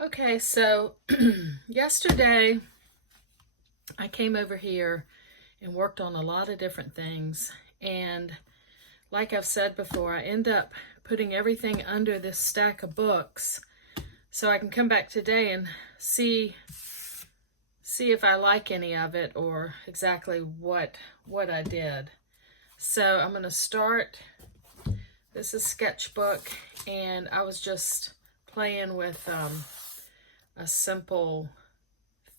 Okay, so yesterday I came over here and worked on a lot of different things. And like I've said before, I end up putting everything under this stack of books so I can come back today and see if I like any of it or exactly what I did. So I'm going to start. This is sketchbook, and I was just playing with a simple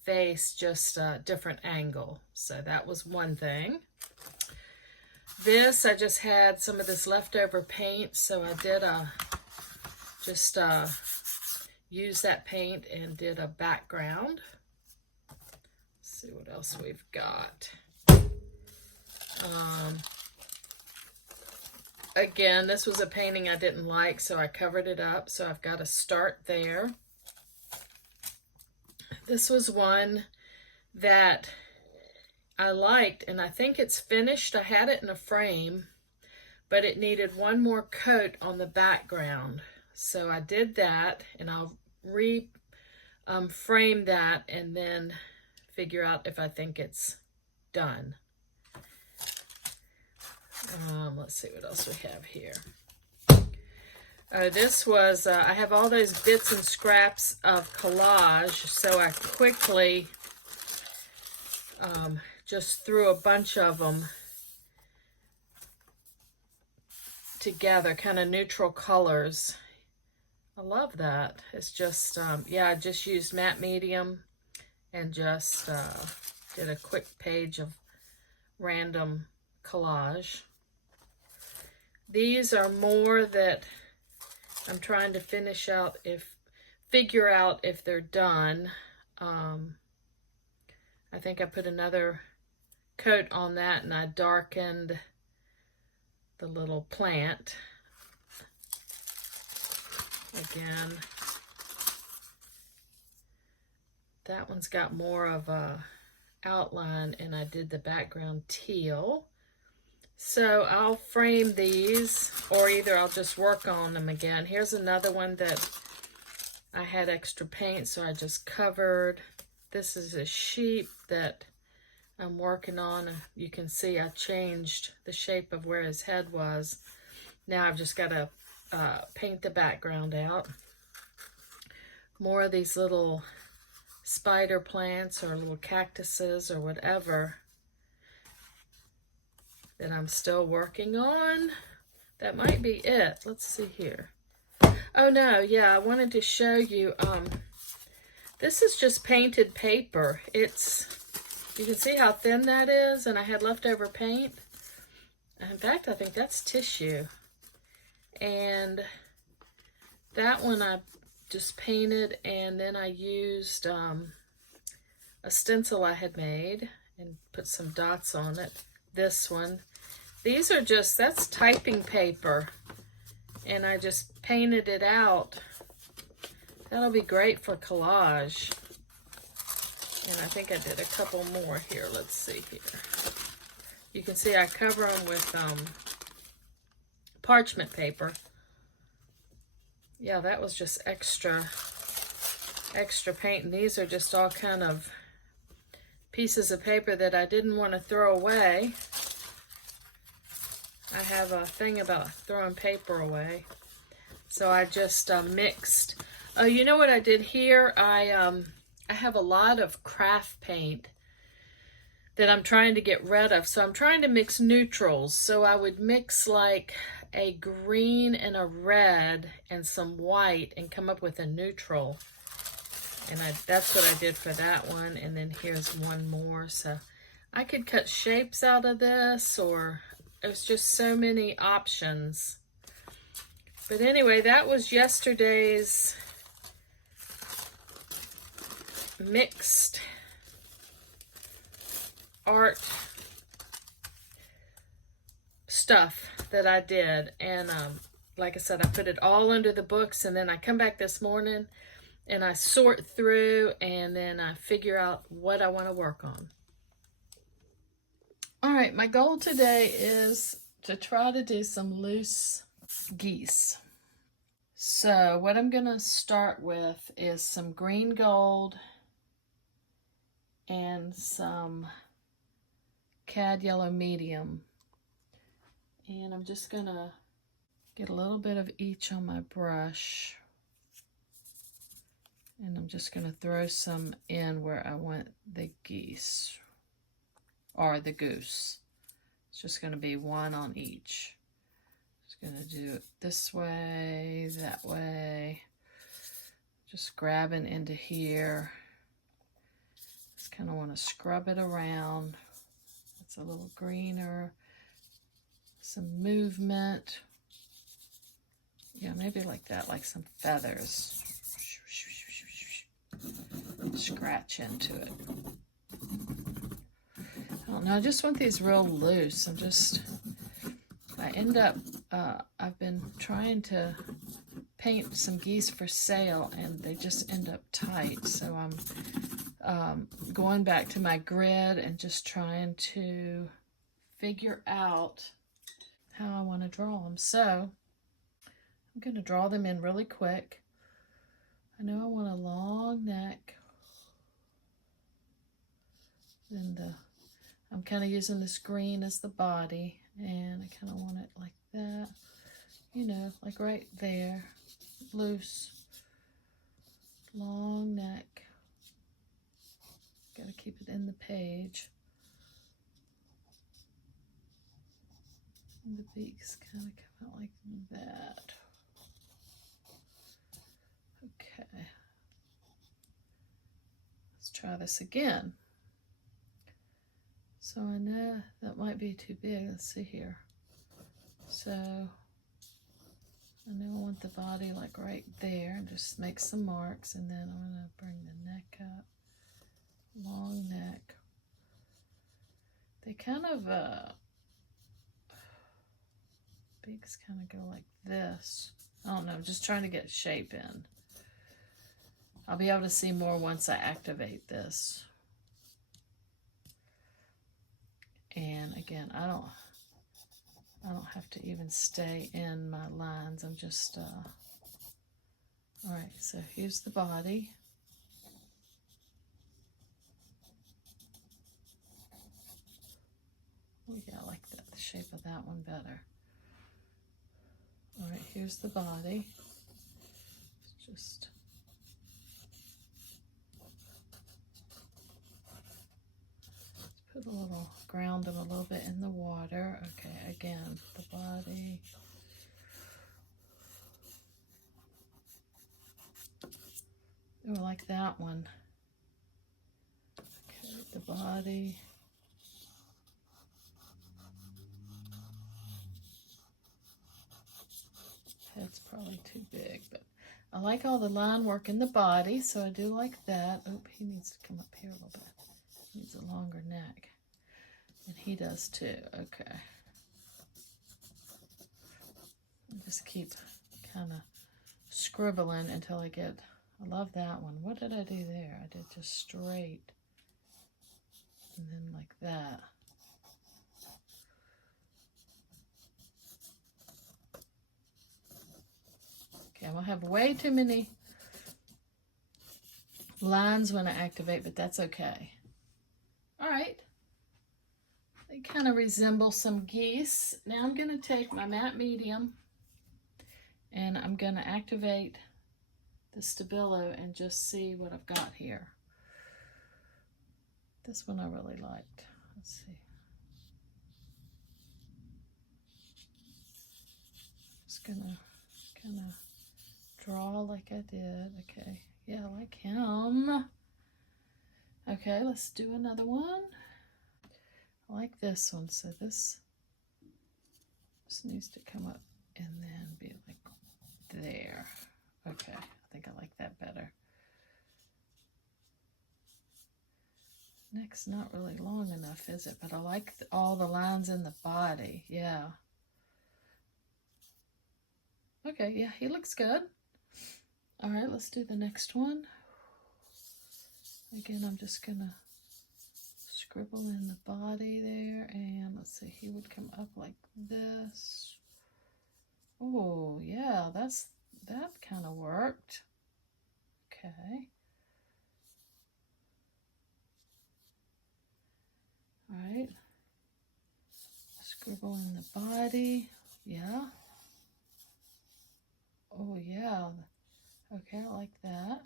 face, just a different angle. So that was one thing. This, I just had some of this leftover paint, so I did just use that paint and did a background. Let's see what else we've got. Again, this was a painting I didn't like, so I covered it up, so I've got to start there. This was one that I liked, and I think it's finished. I had it in a frame, but it needed one more coat on the background. So I did that, and I'll frame that and then figure out if I think it's done. Let's see what else we have here. This was, I have all those bits and scraps of collage, so I quickly just threw a bunch of them together, kind of neutral colors. I love that. It's just, yeah, I just used matte medium and just did a quick page of random collage. These are more that I'm trying to figure out if they're done. I think I put another coat on that, and I darkened the little plant. Again, that one's got more of a outline, and I did the background teal. So I'll frame these, or either I'll just work on them again. Here's another one that I had extra paint, so I just covered. This is a sheep that I'm working on. You can see I changed the shape of where his head was. Now I've just got to paint the background out. More of these little spider plants or little cactuses or whatever that I'm still working on. That might be it. Let's see here. Oh no, yeah, I wanted to show you, this is just painted paper. You can see how thin that is, and I had leftover paint. In fact, I think that's tissue. And that one I just painted, and then I used a stencil I had made and put some dots on it. This one. These are just, that's typing paper, and I just painted it out. That'll be great for collage. And I think I did a couple more here. Let's see here. You can see I cover them with parchment paper. Yeah, that was just extra paint. And these are just all kind of pieces of paper that I didn't want to throw away. I have a thing about throwing paper away. So I just mixed. Oh, you know what I did here? I have a lot of craft paint that I'm trying to get rid of. So I'm trying to mix neutrals. So I would mix like a green and a red and some white and come up with a neutral. And that's what I did for that one. And then here's one more. So I could cut shapes out of this, or there's just so many options. But anyway, that was yesterday's mixed art stuff that I did. And like I said, I put it all under the books, and then I come back this morning and I sort through, and then I figure out what I want to work on. All right, my goal today is to try to do some loose geese. So what I'm going to start with is some green gold and some cad yellow medium. And I'm just going to get a little bit of each on my brush. And I'm just going to throw some in where I want the geese or the goose. It's just going to be one on each. Just going to do it this way, that way. Just grabbing into here. Just kind of want to scrub it around. It's a little greener. Some movement. Yeah, maybe like that, like some feathers. Scratch into it. I don't know, I just want these real loose. I end up, I've been trying to paint some geese for sale and they just end up tight. So I'm going back to my grid and just trying to figure out how I want to draw them. So I'm going to draw them in really quick. I know I want a long neck. And I'm kind of using this green as the body, and I kind of want it like that, you know, like right there, loose, long neck. Got to keep it in the page. And the beaks kind of come out like that. Okay. Let's try this again. So I know that might be too big. Let's see here. So I know I want the body like right there, and just make some marks, and then I'm going to bring the neck up. Long neck. They kind of, beaks kind of go like this. I don't know, I'm just trying to get shape in. I'll be able to see more once I activate this. And again, I don't have to even stay in my lines. I'm just, all right, so here's the body. Oh yeah, I like that, the shape of that one better. All right, here's the body. Just put a little, ground them a little bit in the water. Okay, again, the body. Oh, I like that one. Okay, the body. Head's probably too big, but I like all the line work in the body, so I do like that. Oh, he needs to come up here a little bit. He needs a longer neck. And he does too. Okay. I just keep kind of scribbling until I get, I love that one. What did I do there? I did just straight. And then like that. Okay, I'm going to have way too many lines when I activate, but that's okay. All right. They kind of resemble some geese. Now I'm going to take my matte medium and I'm going to activate the Stabilo and just see what I've got here. This one I really liked. Let's see. Just going to kind of draw like I did. Okay. Yeah, I like him. Okay, let's do another one. I like this one. So this needs to come up and then be like there. Okay, I think I like that better. Neck's not really long enough, is it? But I like all the lines in the body. Yeah. Okay, yeah, he looks good. All right, let's do the next one. Again, I'm just gonna scribble in the body there, and let's see, he would come up like this. Oh, yeah, that kind of worked. Okay. All right. Scribble in the body. Yeah. Oh, yeah. Okay, I like that.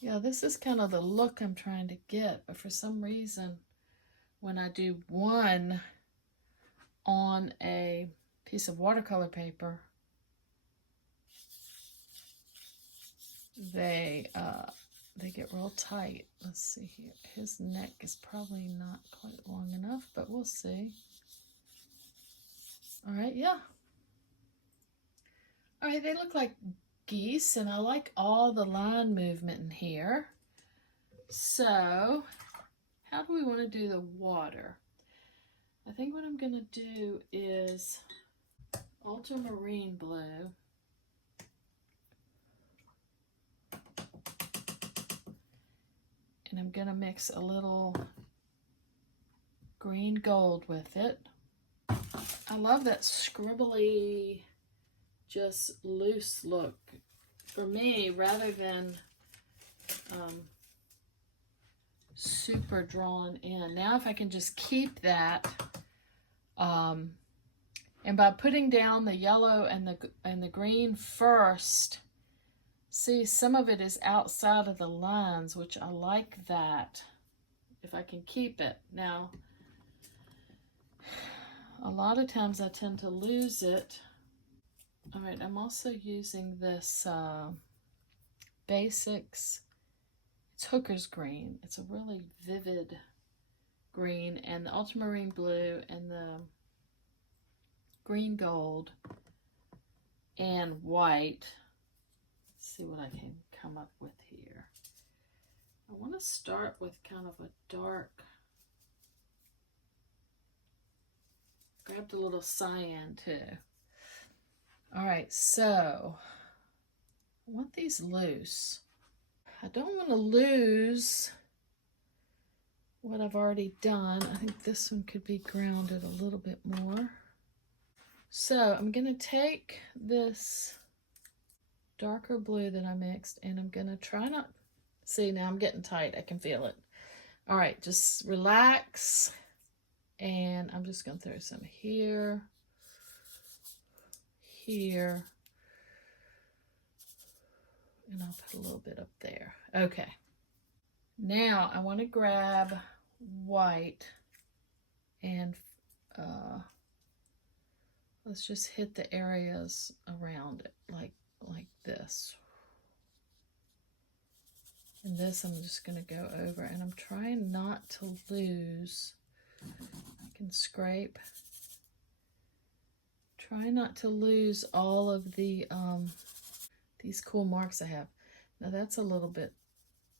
Yeah, this is kind of the look I'm trying to get, but for some reason, when I do one on a piece of watercolor paper, they get real tight. Let's see here. His neck is probably not quite long enough, but we'll see. All right, yeah. All right, they look like geese, and I like all the line movement in here. So, how do we want to do the water? I think what I'm going to do is ultramarine blue. And I'm going to mix a little green gold with it. I love that scribbly, just loose look for me, rather than super drawn in. Now if I can just keep that, and by putting down the yellow and the green first, see, some of it is outside of the lines, which I like that, if I can keep it. Now, a lot of times I tend to lose it. All right, I'm also using this Basics. It's Hooker's green. It's a really vivid green, and the ultramarine blue and the green gold and white. Let's see what I can come up with here. I want to start with kind of a dark, grabbed a little cyan too. All right, so I want these loose. I don't want to lose what I've already done. I think this one could be grounded a little bit more. So I'm going to take this darker blue that I mixed, and I'm going to try not, see, now I'm getting tight. I can feel it. All right, just relax. And I'm just going to throw some here, here, and I'll put a little bit up there. Okay. Now I want to grab white and let's just hit the areas around it like this. And this I'm just going to go over, and I'm trying not to lose. I can scrape. Try not to lose all of the these cool marks I have. Now that's a little bit,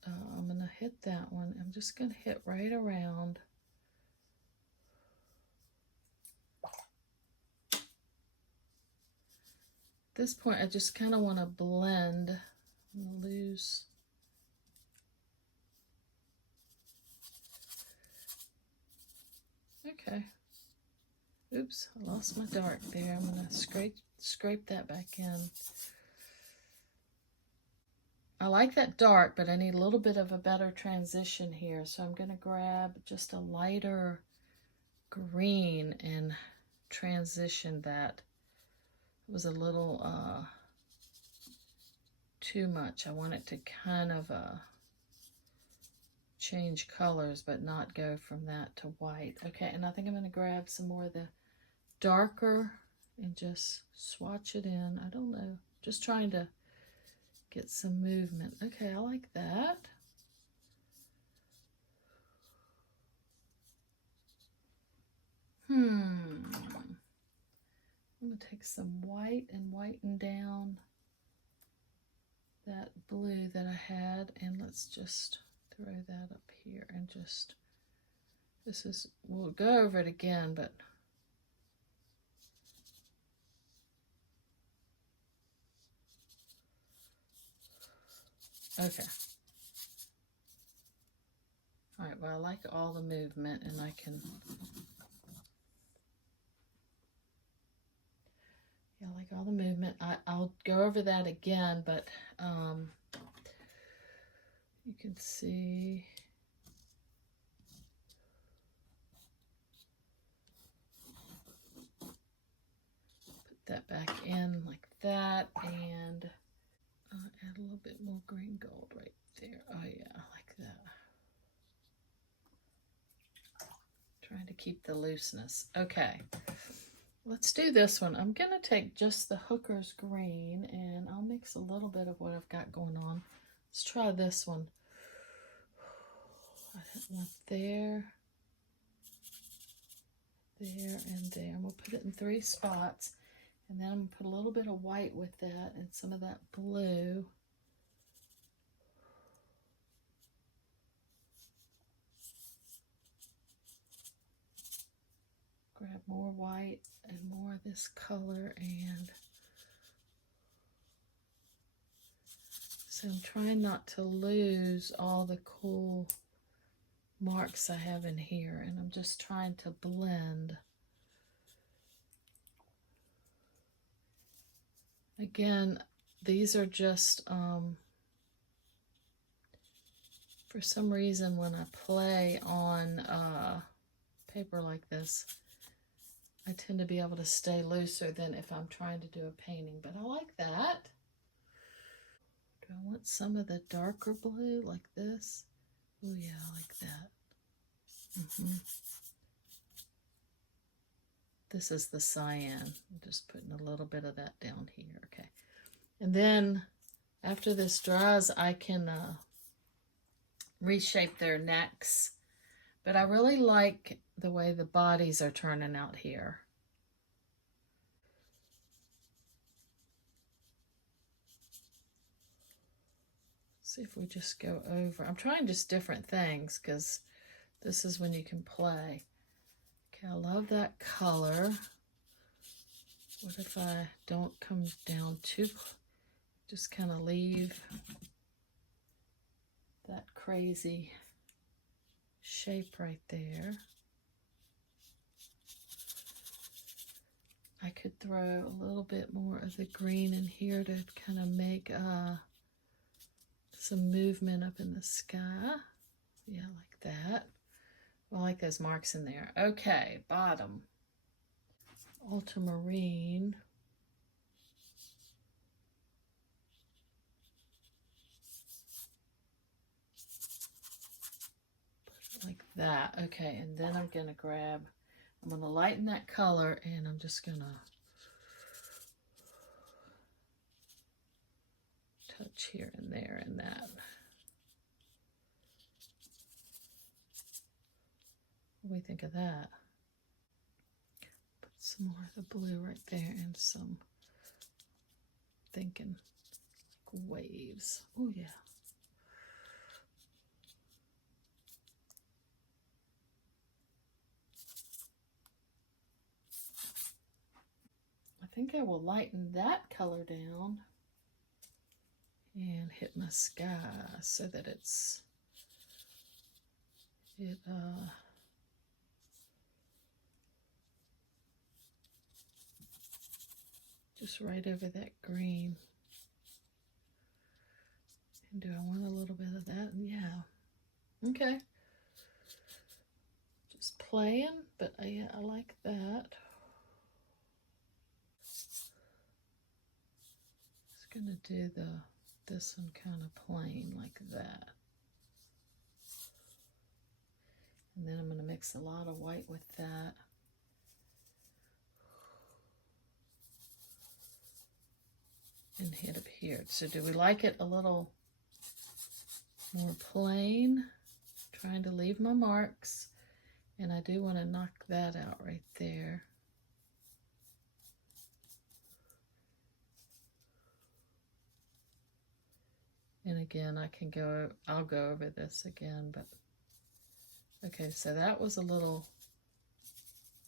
I'm going to hit that one. I'm just going to hit right around. At this point, I just kind of want to blend. I'm going to lose. Okay. Oops, I lost my dark there. I'm going to scrape that back in. I like that dark, but I need a little bit of a better transition here. So I'm going to grab just a lighter green and transition that. It was a little too much. I want it to kind of change colors, but not go from that to white. Okay, and I think I'm going to grab some more of the darker and just swatch it in. I don't know, just trying to get some movement. Okay, I like that. I'm going to take some white and whiten down that blue that I had, and let's just throw that up here and just, this is, we'll go over it again, but okay. All right, well, I like all the movement, and I can go over that again, but you can see put that back in like that, and add a little bit more green gold right there. Oh yeah, like that. Trying to keep the looseness. Okay, let's do this one. I'm gonna take just the Hooker's green, and I'll mix a little bit of what I've got going on. Let's try this one. I hit one there, there, and there. I'm gonna put it in 3 spots, and then I'm gonna put a little bit of white with that and some of that blue. Grab more white and more of this color, and so I'm trying not to lose all the cool marks I have in here, and I'm just trying to blend. Again, these are just, for some reason when I play on paper like this, I tend to be able to stay looser than if I'm trying to do a painting, but I like that. Do I want some of the darker blue like this? Oh yeah, I like that. This is the cyan. I'm just putting a little bit of that down here. Okay. And then after this dries, I can reshape their necks. But I really like the way the bodies are turning out here. See if we just go over. I'm trying just different things because this is when you can play. Okay, I love that color. What if I don't come down too, just kind of leave that crazy shape right there. I could throw a little bit more of the green in here to kind of make some movement up in the sky. Yeah, like that. I like those marks in there. Okay, bottom. Ultramarine. Put it like that. Okay, and then I'm going to grab, I'm going to lighten that color, and I'm just going to touch here and there and that. What do we think of that? Put some more of the blue right there and some, thinking like waves. Oh yeah. I think I will lighten that color down and hit my sky so that it's just right over that green. And do I want a little bit of that? Yeah. Okay. Just playing, but yeah, I like that. Just gonna do this one kind of plain like that. And then I'm going to mix a lot of white with that. And hit up here. So do we like it a little more plain? Trying to leave my marks. And I do want to knock that out right there. And again, I'll go over this again, but okay, so that was a little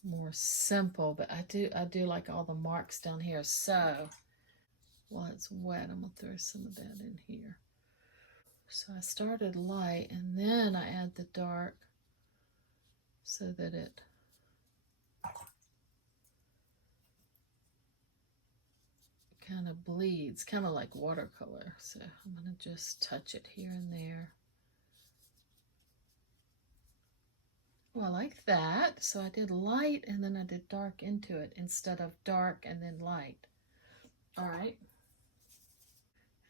more simple, but I do like all the marks down here. So while it's wet, I'm gonna throw some of that in here. So I started light and then I add the dark so that it kind of bleeds, kind of like watercolor. So I'm going to just touch it here and there. Well, I like that. So I did light and then I did dark into it instead of dark and then light. All right.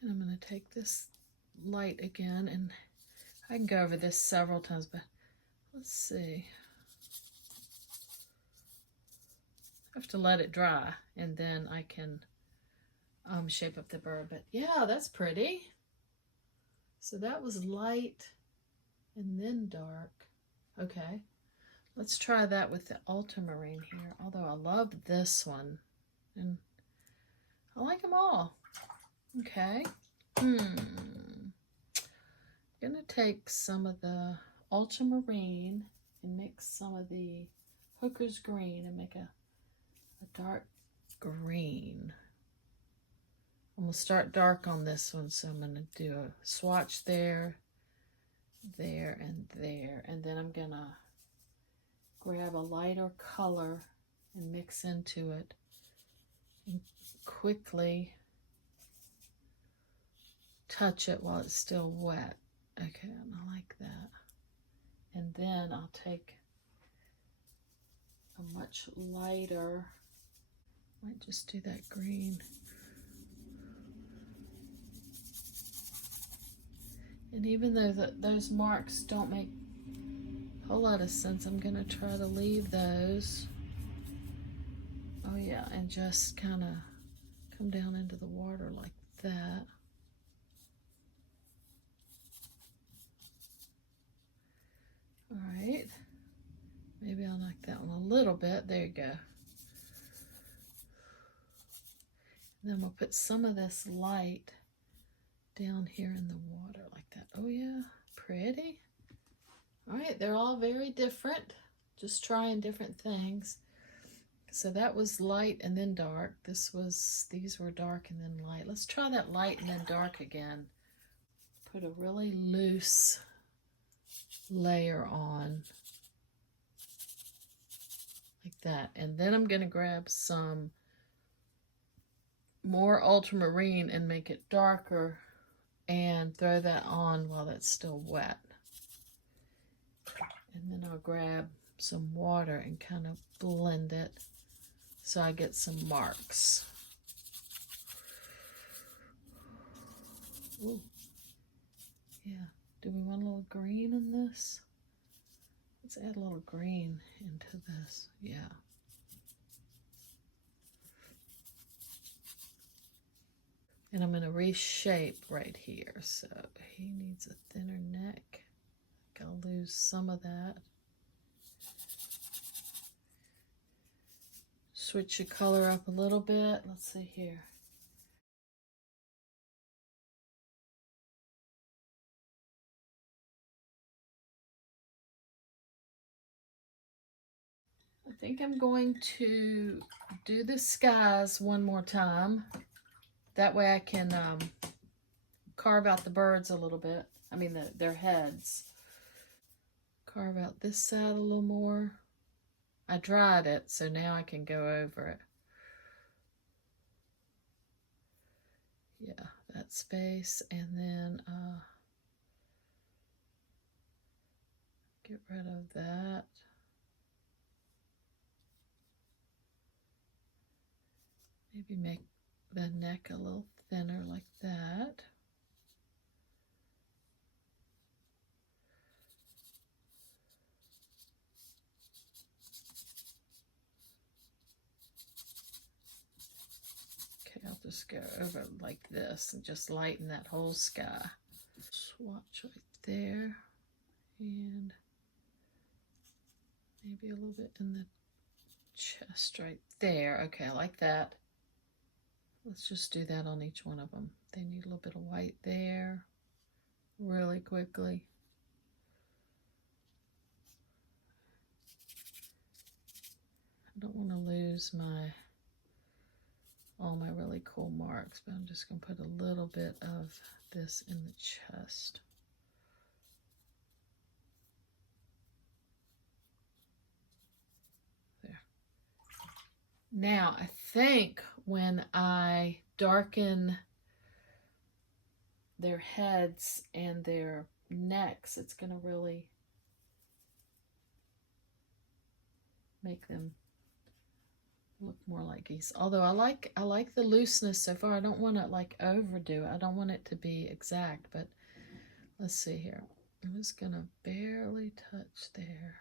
And I'm going to take this light again, and I can go over this several times, but let's see. I have to let it dry and then I can shape up the bird. But yeah, that's pretty. So that was light and then dark. Okay, let's try that with the ultramarine here, although I love this one and I like them all. Okay. I'm gonna take some of the ultramarine and mix some of the Hooker's green and make a dark green. I'm gonna start dark on this one, so I'm gonna do a swatch there, there, and there, and then I'm gonna grab a lighter color and mix into it and quickly touch it while it's still wet. Okay, and I like that. And then I'll take a much lighter, might just do that green. And even though those marks don't make a whole lot of sense, I'm gonna try to leave those. Oh yeah, and just kind of come down into the water like that. All right, maybe I'll knock that one a little bit. There you go. And then we'll put some of this light down here in the water like that. Oh yeah, pretty. All right, they're all very different, just trying different things. So that was light and then dark. These were dark and then light. Let's try that light and then dark again. Put a really loose layer on like that. And then I'm gonna grab some more ultramarine and make it darker and throw that on while that's still wet. And then I'll grab some water and kind of blend it so I get some marks. Ooh. Yeah, do we want a little green in this? Let's add a little green into this, yeah. And I'm gonna reshape right here. So he needs a thinner neck. I'll lose some of that. Switch the color up a little bit. Let's see here. I think I'm going to do the skies one more time. That way I can carve out the birds a little bit. I mean their heads. Carve out this side a little more. I dried it, so now I can go over it. Yeah, that space, and then get rid of that. Maybe make the neck a little thinner like that. Okay, I'll just go over like this and just lighten that whole sky. Swatch right there, and maybe a little bit in the chest right there. Okay, I like that. Let's just do that on each one of them. They need a little bit of white there, really quickly. I don't want to lose all my really cool marks, but I'm just going to put a little bit of this in the chest. There. Now, I think when I darken their heads and their necks, it's going to really make them look more like geese. Although I like the looseness so far. I don't want to like overdo it. I don't want it to be exact, but let's see here. I'm just going to barely touch there.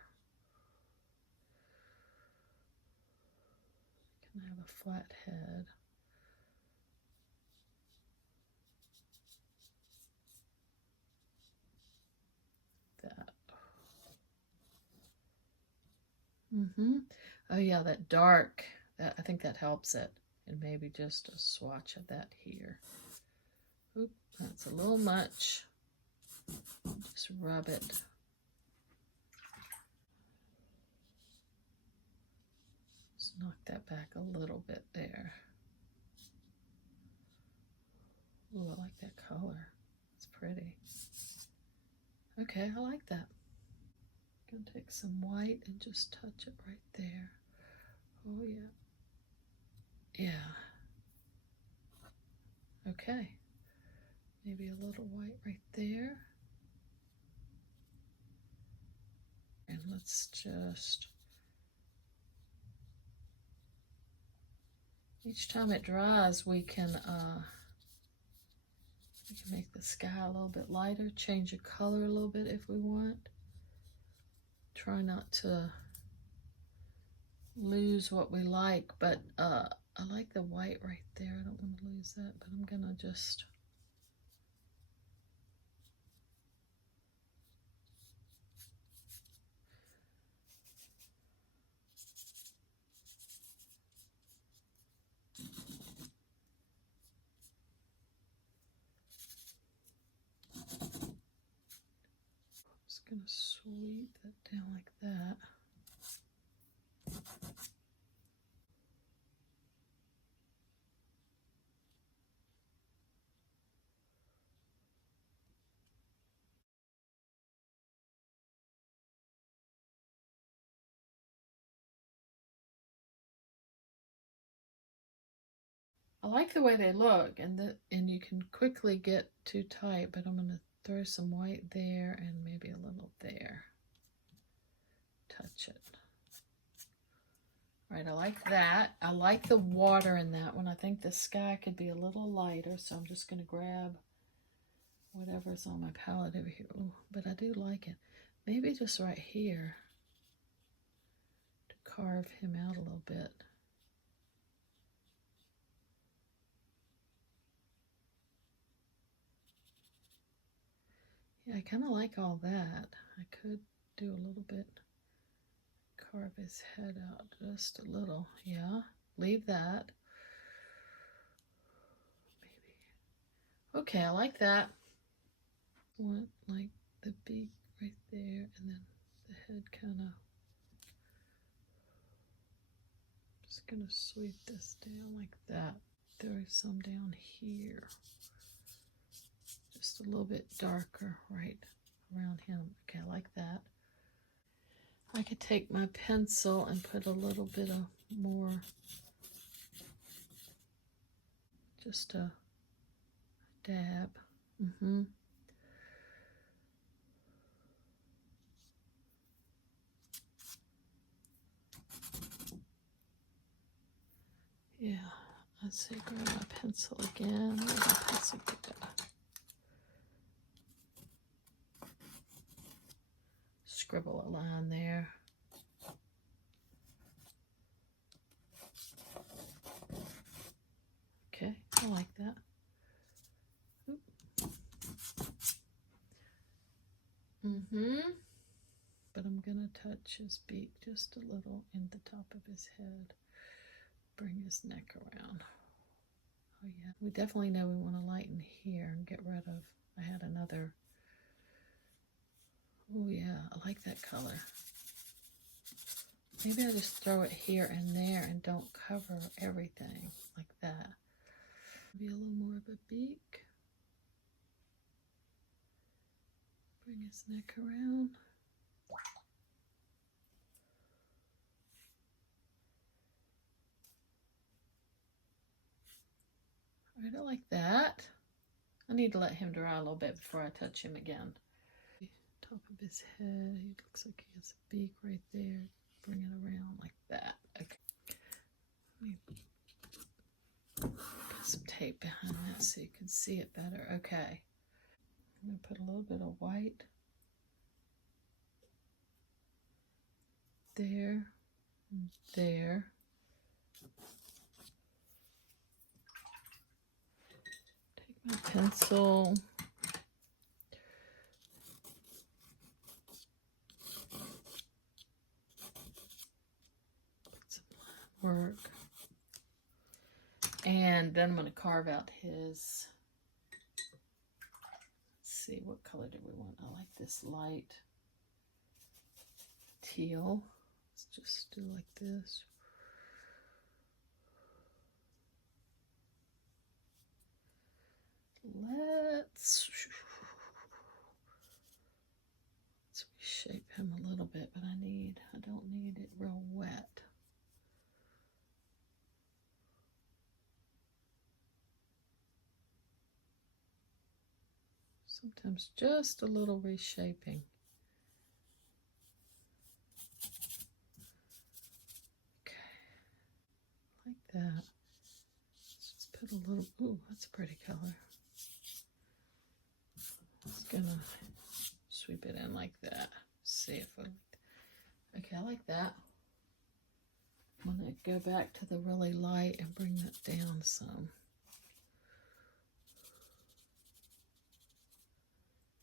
Can have a flat head. That. Oh yeah, that dark, I think that helps it. And maybe just a swatch of that here. Oop, that's a little much. Just rub it. Just knock that back a little bit there. Ooh, I like that color. It's pretty. Okay, I like that. I'm gonna take some white and just touch it right there. Oh yeah. Yeah. Okay. Maybe a little white right there. And let's just, each time it dries, we can make the sky a little bit lighter, change the color a little bit if we want. Try not to lose what we like, but I like the white right there. I don't want to lose that, but I'm gonna just gonna sweep that down like that. I like the way they look, and you can quickly get too tight, but I'm gonna throw some white there and maybe a little there. Touch it. All right, I like that. I like the water in that one. I think the sky could be a little lighter, so I'm just gonna grab whatever's on my palette over here. Ooh, but I do like it. Maybe just right here to carve him out a little bit. Yeah, I kind of like all that. I could do a little bit, carve his head out just a little. Yeah, leave that. Maybe. Okay, I like that. Want like the beak right there, and then the head kind of. Just gonna sweep this down like that. Throw some down here. Just a little bit darker right around him. Okay, I like that. I could take my pencil and put a little bit of more, just a dab. Yeah, let's see, grab my pencil again. Where's my pencil go? Scribble a line there. Okay, I like that. Oop. But I'm gonna touch his beak just a little in the top of his head. Bring his neck around. Oh yeah, we definitely know we want to lighten here and get rid of, I had another. Oh yeah, I like that color. Maybe I just throw it here and there and don't cover everything like that. Maybe a little more of a beak. Bring his neck around. Right, I like that. I need to let him dry a little bit before I touch him again. Top of his head, he looks like he has a beak right there. Bring it around like that. Okay. Let me put some tape behind that so you can see it better. Okay. I'm going to put a little bit of white there and there. Take my pencil. Put some work. And then I'm going to carve out his. Let's see, what color do we want? I like this light teal. Let's just do like this. Let's reshape him a little bit, but I don't need it real wet. Sometimes just a little reshaping. Okay, like that. Let's just put a little, ooh, that's a pretty color. Just gonna sweep it in like that. See if okay, I like that. I'm gonna go back to the really light and bring that down some.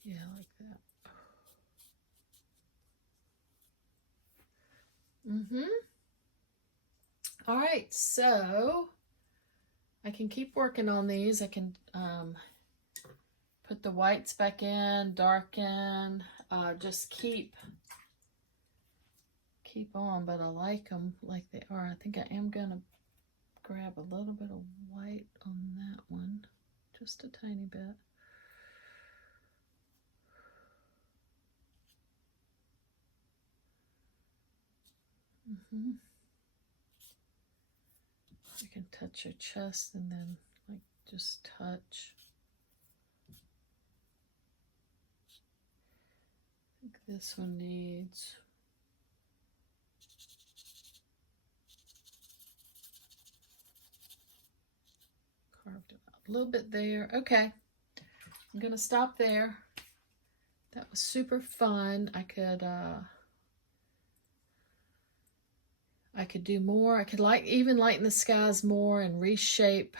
Yeah, like that. All right, so I can keep working on these. I can put the whites back in, darken, just keep on, but I like them like they are. I think I am gonna grab a little bit of white on that one, just a tiny bit. You can touch your chest and then like just touch. I think this one needs carved it out a little bit there. Okay, I'm gonna stop there. That was super fun. I could do more. I could even lighten the skies more and reshape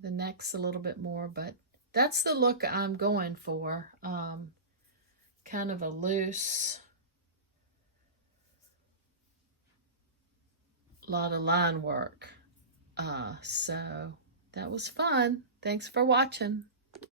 the necks a little bit more, but that's the look I'm going for. Kind of a loose, lot of line work. So that was fun. Thanks for watching.